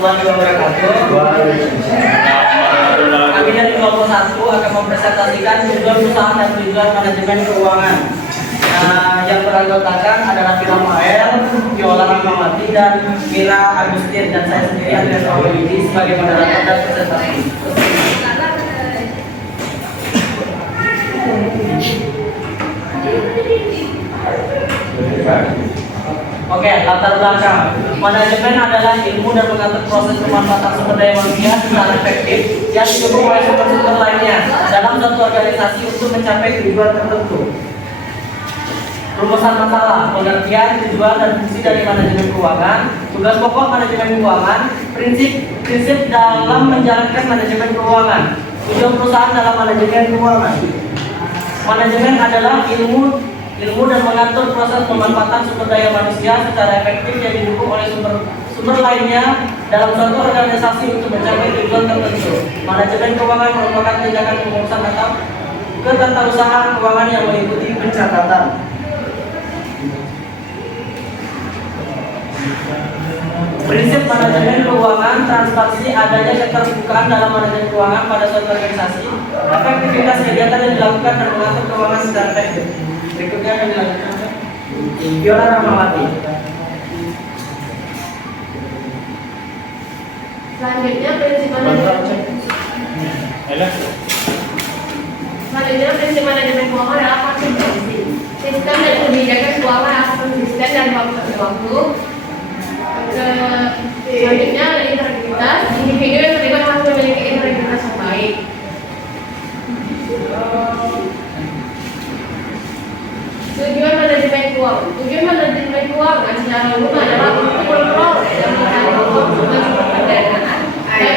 warahmatullahi wabarakatuh. Kami dari 21 akan mempresentasikan tujuan usaha dan tujuan manajemen keuangan. Yang beranggotakan adalah Vira Mael, Viola Rahmawati, dan Mira Agustin, dan saya sendiri Andreas Awalidi sebagai moderator dan presentasi. Oke, latar belakang. Manajemen adalah ilmu dan mengatur proses pemanfaatan sumber daya manusia secara efektif yang didukung oleh sumber-sumber lainnya dalam suatu organisasi untuk mencapai tujuan tertentu. Rumusan masalah, pengertian, tujuan, dan fungsi dari manajemen keuangan, tugas pokok manajemen keuangan, prinsip dalam menjalankan manajemen keuangan, tujuan perusahaan dalam manajemen keuangan. Manajemen adalah ilmu dan mengatur proses pemanfaatan sumber daya manusia secara efektif yang didukung oleh sumber lainnya dalam suatu organisasi untuk mencapai tujuan tertentu. Manajemen keuangan merupakan tindakan pengurusan atau ketatarusahaan keuangan yang meliputi pencatatan, prinsip manajemen keuangan, transparansi, adanya keterbukaan dalam manajemen keuangan pada suatu organisasi, efektivitas kegiatan yang dilakukan dan mengatur keuangan secara efektif. Berikutnya akan dilanjutkan Viola Rahmawati. Selanjutnya prinsip manajemen keuangan adalah konsistensi. Sistem dan kebijakan keuangan harus konsisten dan waktu ke waktu. Selanjutnya ada integritas. Individu yang terlibat harus memiliki integritas yang baik. Tujuan manajemen keuangan. Tujuan manajemen keuangan secara umum adalah untuk memperoleh dan mencari sumber pendanaan dan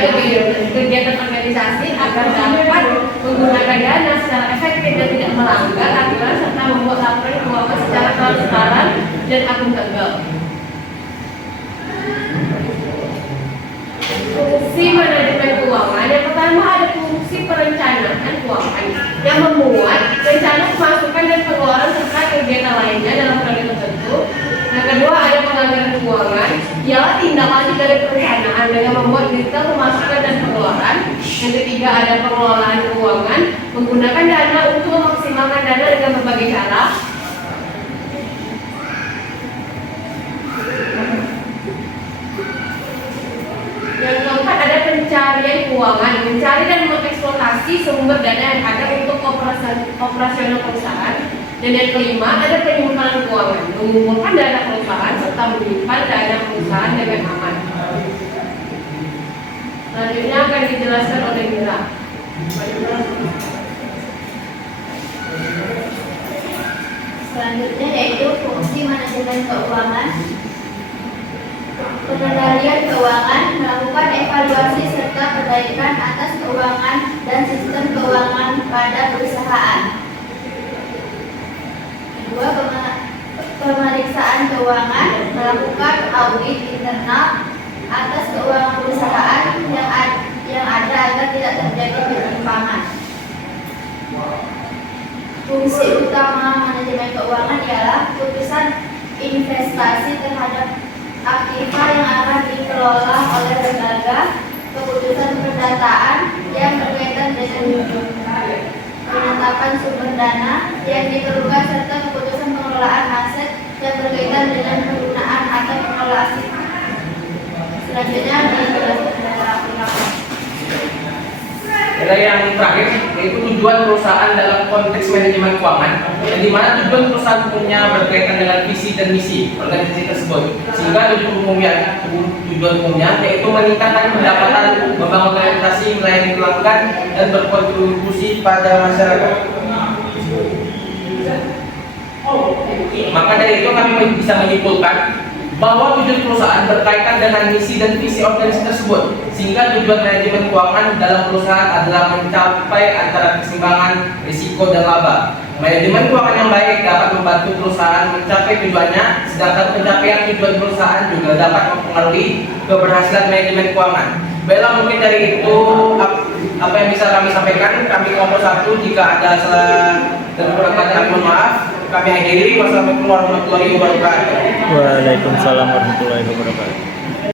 kegiatan organisasi agar dapat menggunakan dana secara efektif dan tidak melanggar aturan serta membuat laporan keuangan secara transparan dan akuntabel. Fungsi manajemen keuangan yang pertama ada fungsi perencanaan keuangan yang memuat rencana pemasukan dan pengeluaran serta kegiatan lainnya dalam periode tertentu. Yang kedua ada penganggaran keuangan, ialah tindak lanjut dari perencanaan dengan membuat detail pemasukan dan pengeluaran. Yang ketiga ada pengelolaan keuangan, menggunakan dana untuk memaksimalkan dana dengan berbagai cara. Yang keempat ada pencarian keuangan, mencari dan mengeksploitasi sumber dana yang ada untuk operasional perusahaan. Dan yang kelima ada penyimpanan keuangan, mengumpulkan dana perusahaan serta menyimpan dana perusahaan dengan aman. Selanjutnya akan dijelaskan oleh Mira. Selanjutnya yaitu fungsi manajemen keuangan. Pengendalian keuangan, melakukan evaluasi serta perbaikan atas keuangan dan sistem keuangan pada perusahaan. Kedua, pemeriksaan keuangan, melakukan audit internal atas keuangan perusahaan yang ada agar tidak terjadi penyimpangan. Fungsi utama manajemen keuangan ialah keputusan investasi terhadap aktiva yang akan dikelola oleh lembaga, keputusan pendataan yang berkaitan dengan penetapan sumber dana yang diperlukan serta keputusan pengelolaan aset yang berkaitan dengan penggunaan atau pengelolaan. Selanjutnya dijelaskan dalam aplikasi. Yang terakhir yaitu tujuan perusahaan dalam konteks manajemen keuangan, yang dimana tujuan perusahaan umumnya berkaitan dengan visi dan misi organisasi tersebut, sehingga tujuan umumnya yaitu meningkatkan pendapatan, membangun organisasi, melayani pelanggan, dan berkontribusi pada masyarakat. Maka dari itu kami bisa menyimpulkan bahwa tujuan perusahaan berkaitan dengan misi dan visi organisasi tersebut, sehingga tujuan manajemen keuangan dalam perusahaan adalah mencapai antara keseimbangan risiko dan laba. Manajemen keuangan yang baik dapat membantu perusahaan mencapai tujuannya, sedangkan pencapaian tujuan perusahaan juga dapat mempengaruhi keberhasilan manajemen keuangan. Baiklah, mungkin dari itu apa yang bisa kami sampaikan. Kami kelompok 1, jika ada salah dan kurang kata mohon maaf. Kami akhiri. Wassalamualaikum warahmatullahi wabarakatuh. Waalaikumsalam warahmatullahi wabarakatuh.